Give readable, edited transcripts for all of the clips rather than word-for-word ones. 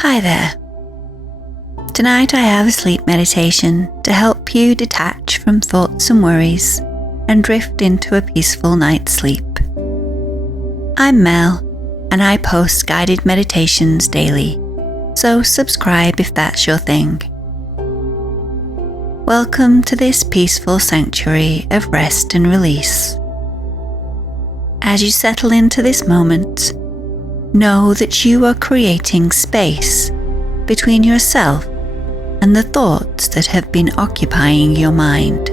Hi there. Tonight I have a sleep meditation to help you detach from thoughts and worries and drift into a peaceful night's sleep. I'm Mel, and I post guided meditations daily, so subscribe if that's your thing. Welcome to this peaceful sanctuary of rest and release. As you settle into this moment, know that you are creating space between yourself and the thoughts that have been occupying your mind.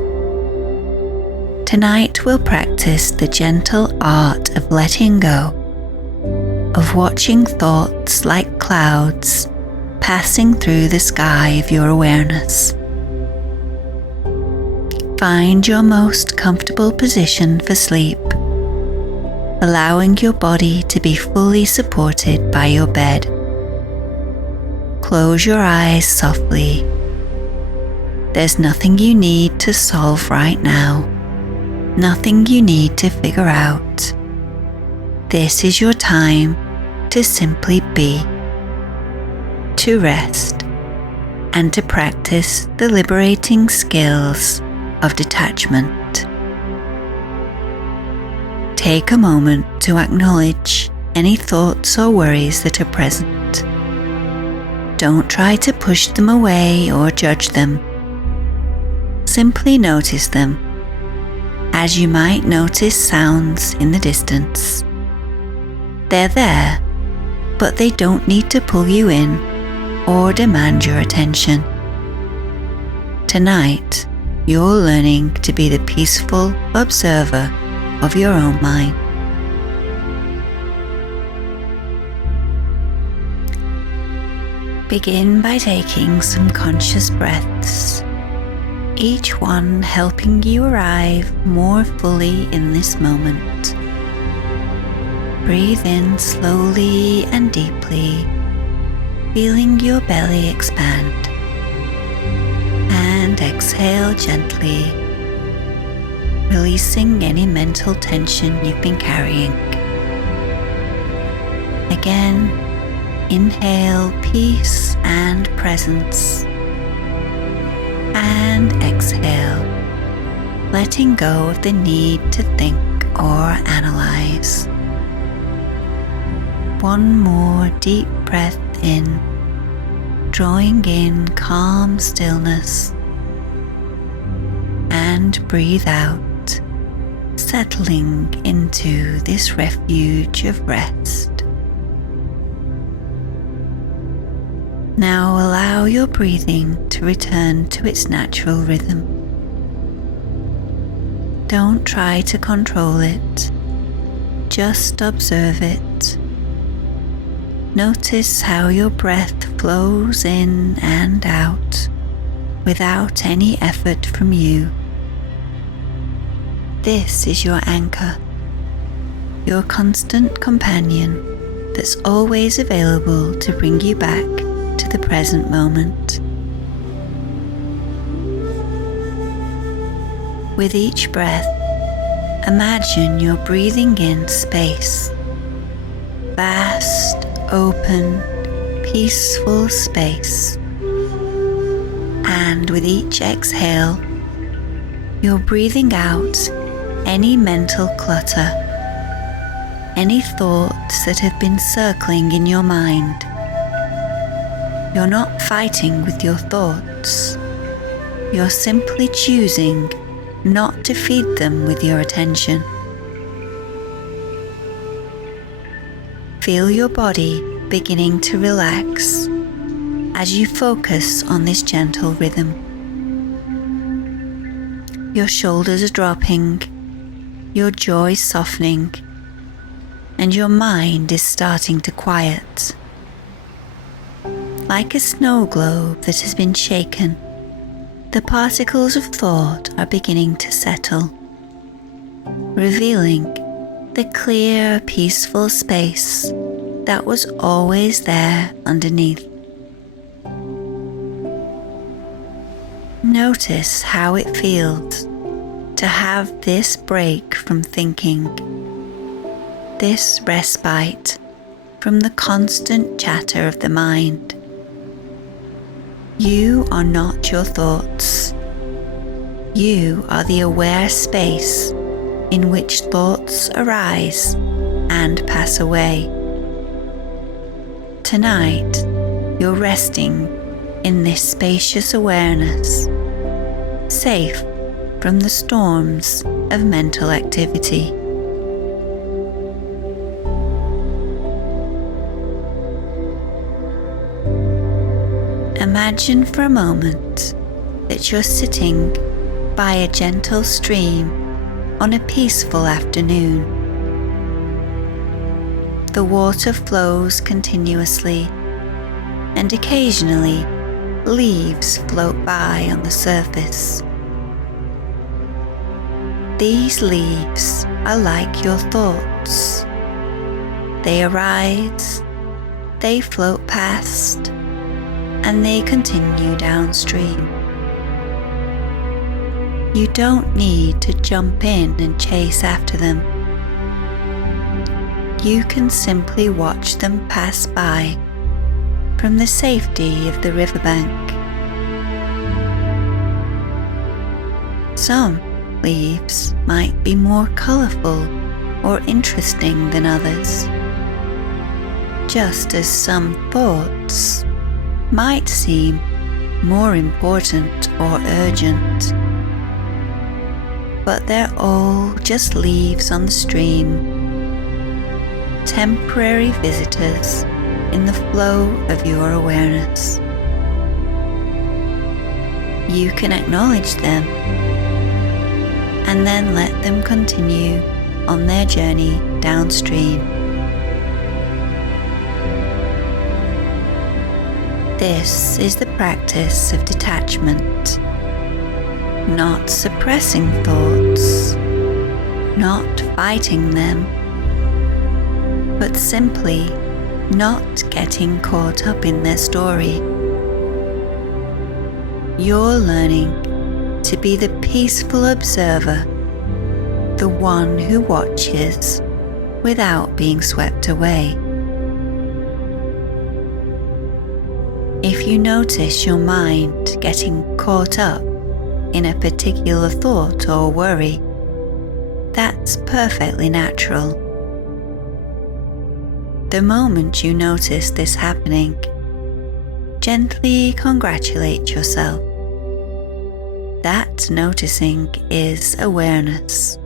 Tonight we'll practice the gentle art of letting go, of watching thoughts like clouds passing through the sky of your awareness. Find your most comfortable position for sleep, allowing your body to be fully supported by your bed. Close your eyes softly. There's nothing you need to solve right now, nothing you need to figure out. This is your time to simply be, to rest, and to practice the liberating skills of detachment. Take a moment to acknowledge any thoughts or worries that are present. Don't try to push them away or judge them. Simply notice them, as you might notice sounds in the distance. They're there, but they don't need to pull you in or demand your attention. Tonight, you're learning to be the peaceful observer of your own mind. Begin by taking some conscious breaths, each one helping you arrive more fully in this moment. Breathe in slowly and deeply, feeling your belly expand, and exhale gently, releasing any mental tension you've been carrying. Again, inhale peace and presence, and exhale, letting go of the need to think or analyze. One more deep breath in, drawing in calm stillness, and breathe out, settling into this refuge of rest. Now allow your breathing to return to its natural rhythm. Don't try to control it, just observe it. Notice how your breath flows in and out without any effort from you. This is your anchor, your constant companion that's always available to bring you back to the present moment. With each breath, imagine you're breathing in space, vast, open, peaceful space. And with each exhale, you're breathing out any mental clutter, any thoughts that have been circling in your mind. You're not fighting with your thoughts. You're simply choosing not to feed them with your attention. Feel your body beginning to relax as you focus on this gentle rhythm. Your shoulders are dropping, your jaw is softening, and your mind is starting to quiet. Like a snow globe that has been shaken, the particles of thought are beginning to settle, revealing the clear, peaceful space that was always there underneath. Notice how it feels to have this break from thinking, this respite from the constant chatter of the mind. You are not your thoughts. You are the aware space in which thoughts arise and pass away. Tonight, you're resting in this spacious awareness, safe from the storms of mental activity. Imagine for a moment that you're sitting by a gentle stream on a peaceful afternoon. The water flows continuously, and occasionally leaves float by on the surface. These leaves are like your thoughts. They arise, they float past, and they continue downstream. You don't need to jump in and chase after them. You can simply watch them pass by from the safety of the riverbank. Some leaves might be more colourful or interesting than others, just as some thoughts might seem more important or urgent. But they're all just leaves on the stream, temporary visitors in the flow of your awareness. You can acknowledge them and then let them continue on their journey downstream. This is the practice of detachment, not suppressing thoughts, not fighting them, but simply not getting caught up in their story. You're learning to be the peaceful observer, the one who watches without being swept away. If you notice your mind getting caught up in a particular thought or worry, that's perfectly natural. The moment you notice this happening, gently congratulate yourself. That noticing is awareness,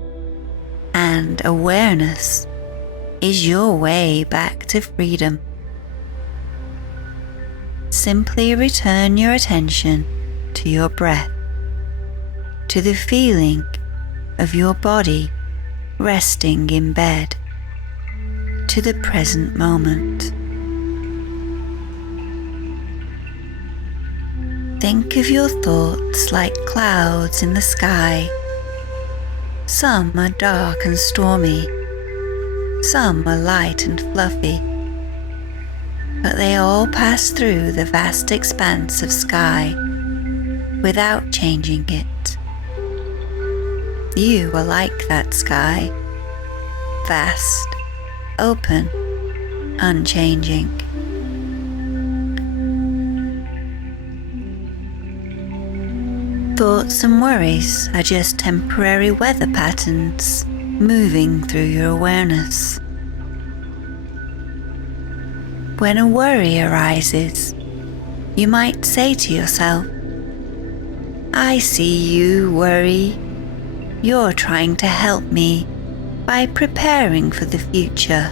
and awareness is your way back to freedom. Simply return your attention to your breath, to the feeling of your body resting in bed, to the present moment. Think of your thoughts like clouds in the sky. Some are dark and stormy, some are light and fluffy, but they all pass through the vast expanse of sky without changing it. You are like that sky, vast, open, unchanging. Thoughts and worries are just temporary weather patterns moving through your awareness. When a worry arises, you might say to yourself, "I see you, worry. You're trying to help me by preparing for the future.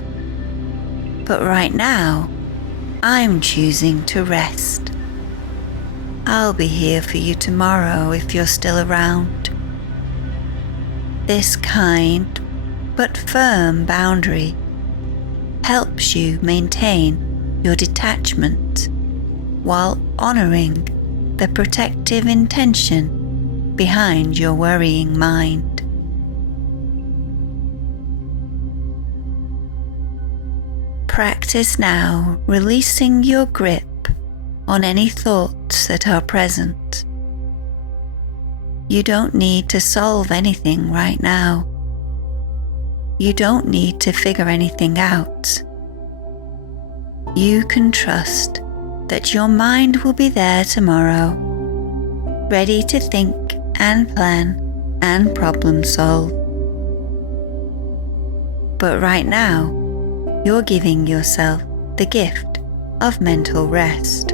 But right now, I'm choosing to rest. I'll be here for you tomorrow if you're still around." This kind but firm boundary helps you maintain your detachment while honoring the protective intention behind your worrying mind. Practice now releasing your grip on any thoughts that are present. You don't need to solve anything right now. You don't need to figure anything out. You can trust that your mind will be there tomorrow, ready to think and plan and problem solve. But right now, you're giving yourself the gift of mental rest.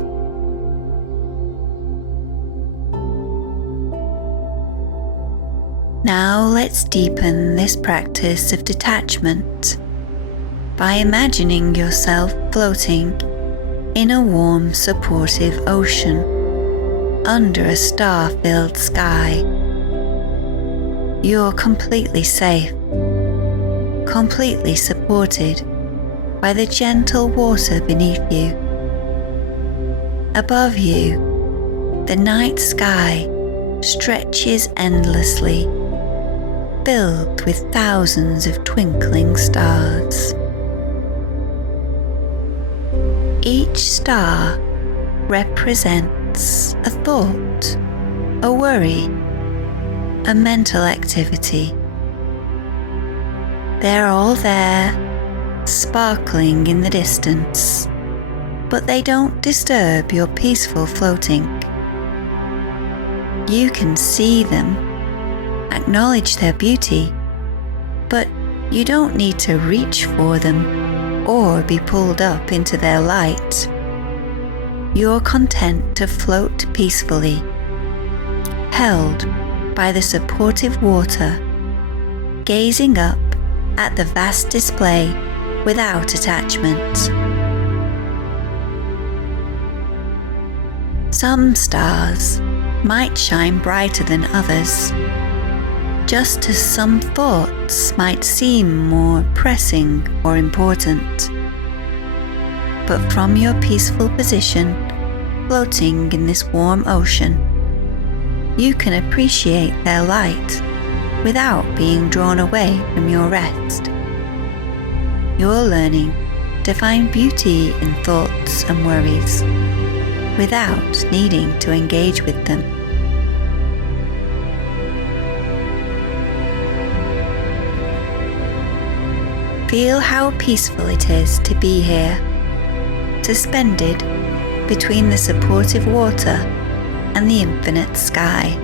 Now let's deepen this practice of detachment by imagining yourself floating in a warm, supportive ocean under a star-filled sky. You're completely safe, completely supported by the gentle water beneath you. Above you, the night sky stretches endlessly, filled with thousands of twinkling stars. Each star represents a thought, a worry, a mental activity. They're all there, sparkling in the distance, but they don't disturb your peaceful floating. You can see them, acknowledge their beauty, but you don't need to reach for them or be pulled up into their light. You're content to float peacefully, held by the supportive water, gazing up at the vast display without attachment. Some stars might shine brighter than others, just as some thoughts might seem more pressing or important. But from your peaceful position, floating in this warm ocean, you can appreciate their light without being drawn away from your rest. You're learning to find beauty in thoughts and worries without needing to engage with them. Feel how peaceful it is to be here, suspended between the supportive water and the infinite sky.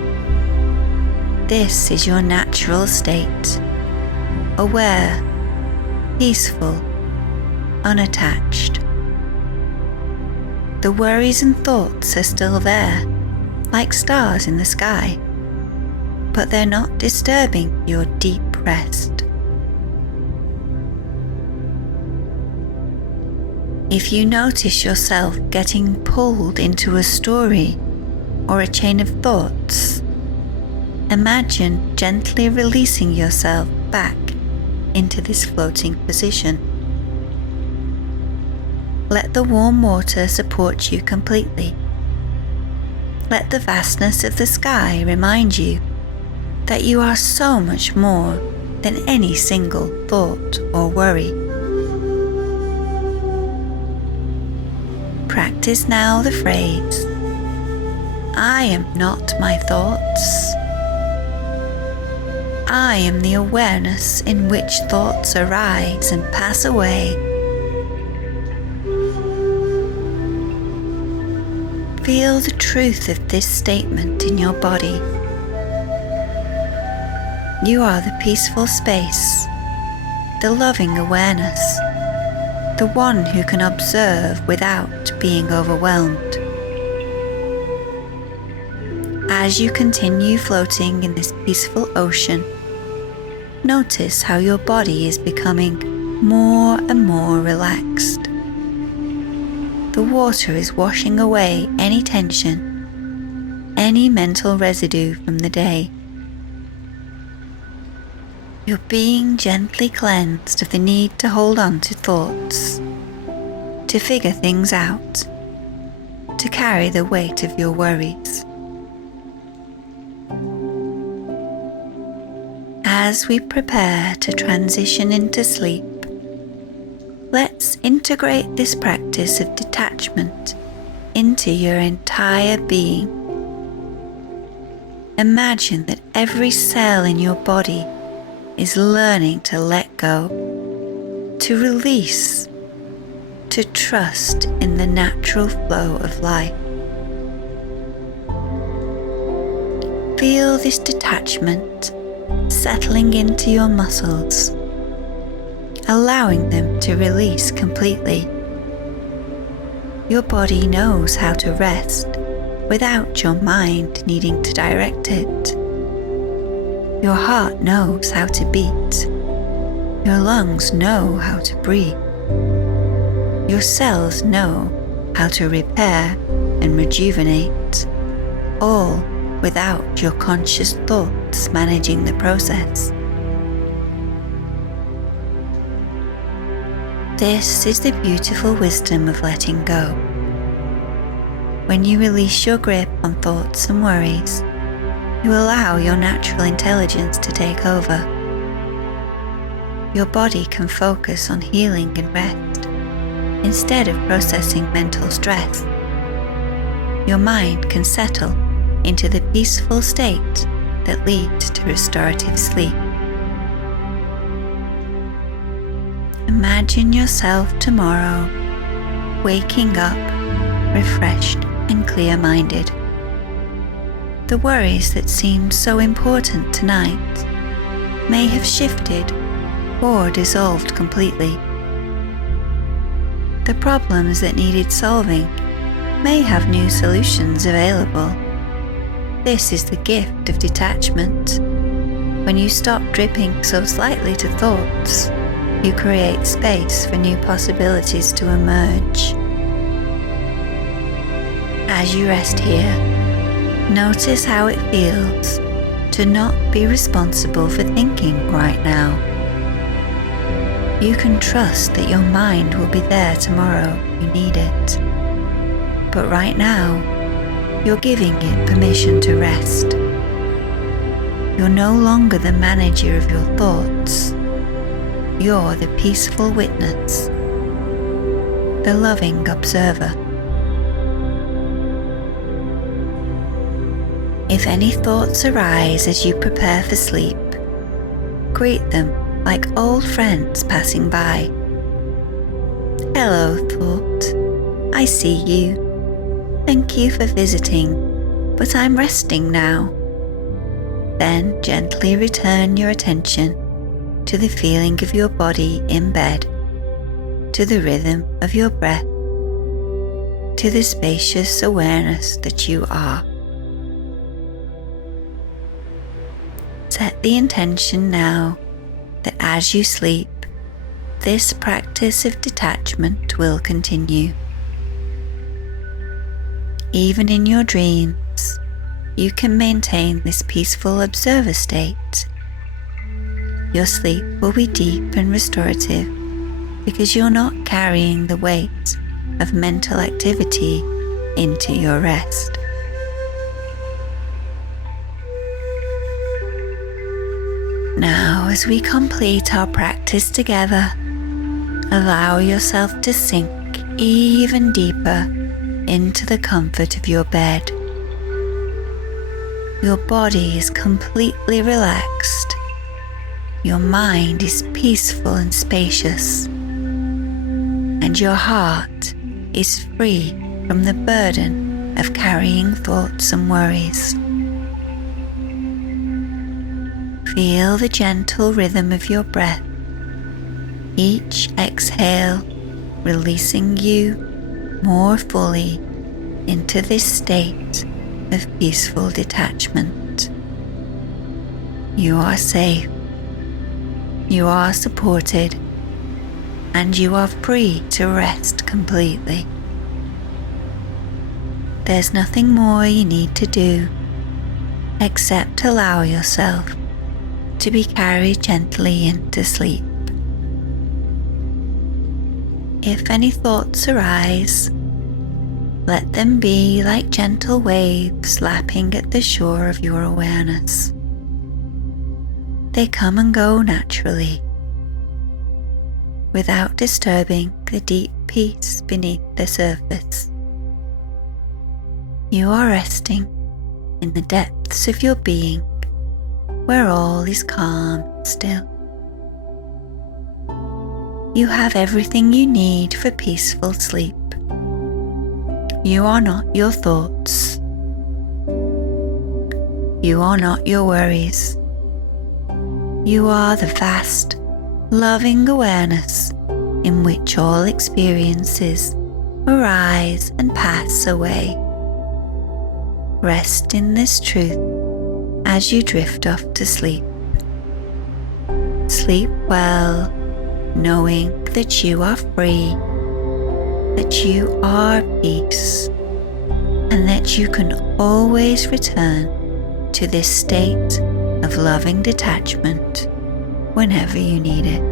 This is your natural state, aware, peaceful, unattached. The worries and thoughts are still there, like stars in the sky, but they're not disturbing your deep rest. If you notice yourself getting pulled into a story or a chain of thoughts, imagine gently releasing yourself back into this floating position. Let the warm water support you completely. Let the vastness of the sky remind you that you are so much more than any single thought or worry. Practice now the phrase, I am not my thoughts. I am the awareness in which thoughts arise and pass away. Feel the truth of this statement in your body. You are the peaceful space, the loving awareness, the one who can observe without being overwhelmed. As you continue floating in this peaceful ocean, notice how your body is becoming more and more relaxed. The water is washing away any tension, any mental residue from the day. You're being gently cleansed of the need to hold on to thoughts, to figure things out, to carry the weight of your worries. As we prepare to transition into sleep, let's integrate this practice of detachment into your entire being. Imagine that every cell in your body is learning to let go, to release, to trust in the natural flow of life. Feel this detachment settling into your muscles, allowing them to release completely. Your body knows how to rest without your mind needing to direct it. Your heart knows how to beat. Your lungs know how to breathe. Your cells know how to repair and rejuvenate, all without your conscious thoughts managing the process. This is the beautiful wisdom of letting go. When you release your grip on thoughts and worries, you allow your natural intelligence to take over. Your body can focus on healing and rest instead of processing mental stress. Your mind can settle into the peaceful state that leads to restorative sleep. Imagine yourself tomorrow waking up refreshed and clear-minded. The worries that seemed so important tonight may have shifted or dissolved completely. The problems that needed solving may have new solutions available. This is the gift of detachment. When you stop dripping so slightly to thoughts, you create space for new possibilities to emerge. As you rest here, notice how it feels to not be responsible for thinking right now. You can trust that your mind will be there tomorrow if you need it. But right now, you're giving it permission to rest. You're no longer the manager of your thoughts. You're the peaceful witness, the loving observer. If any thoughts arise as you prepare for sleep, greet them like old friends passing by. Hello, thought. I see you. Thank you for visiting, but I'm resting now. Then gently return your attention to the feeling of your body in bed, to the rhythm of your breath, to the spacious awareness that you are. Set the intention now that as you sleep, this practice of detachment will continue. Even in your dreams, you can maintain this peaceful observer state. Your sleep will be deep and restorative because you're not carrying the weight of mental activity into your rest. Now, as we complete our practice together, allow yourself to sink even deeper into the comfort of your bed. Your body is completely relaxed. Your mind is peaceful and spacious, and your heart is free from the burden of carrying thoughts and worries. Feel the gentle rhythm of your breath, each exhale releasing you more fully into this state of peaceful detachment. You are safe, you are supported, and you are free to rest completely. There's nothing more you need to do except allow yourself to be carried gently into sleep. If any thoughts arise, let them be like gentle waves lapping at the shore of your awareness. They come and go naturally, without disturbing the deep peace beneath the surface. You are resting in the depths of your being, where all is calm and still. You have everything you need for peaceful sleep. You are not your thoughts. You are not your worries. You are the vast, loving awareness in which all experiences arise and pass away. Rest in this truth as you drift off to sleep. Sleep well, knowing that you are free, that you are peace, and that you can always return to this state of loving detachment whenever you need it.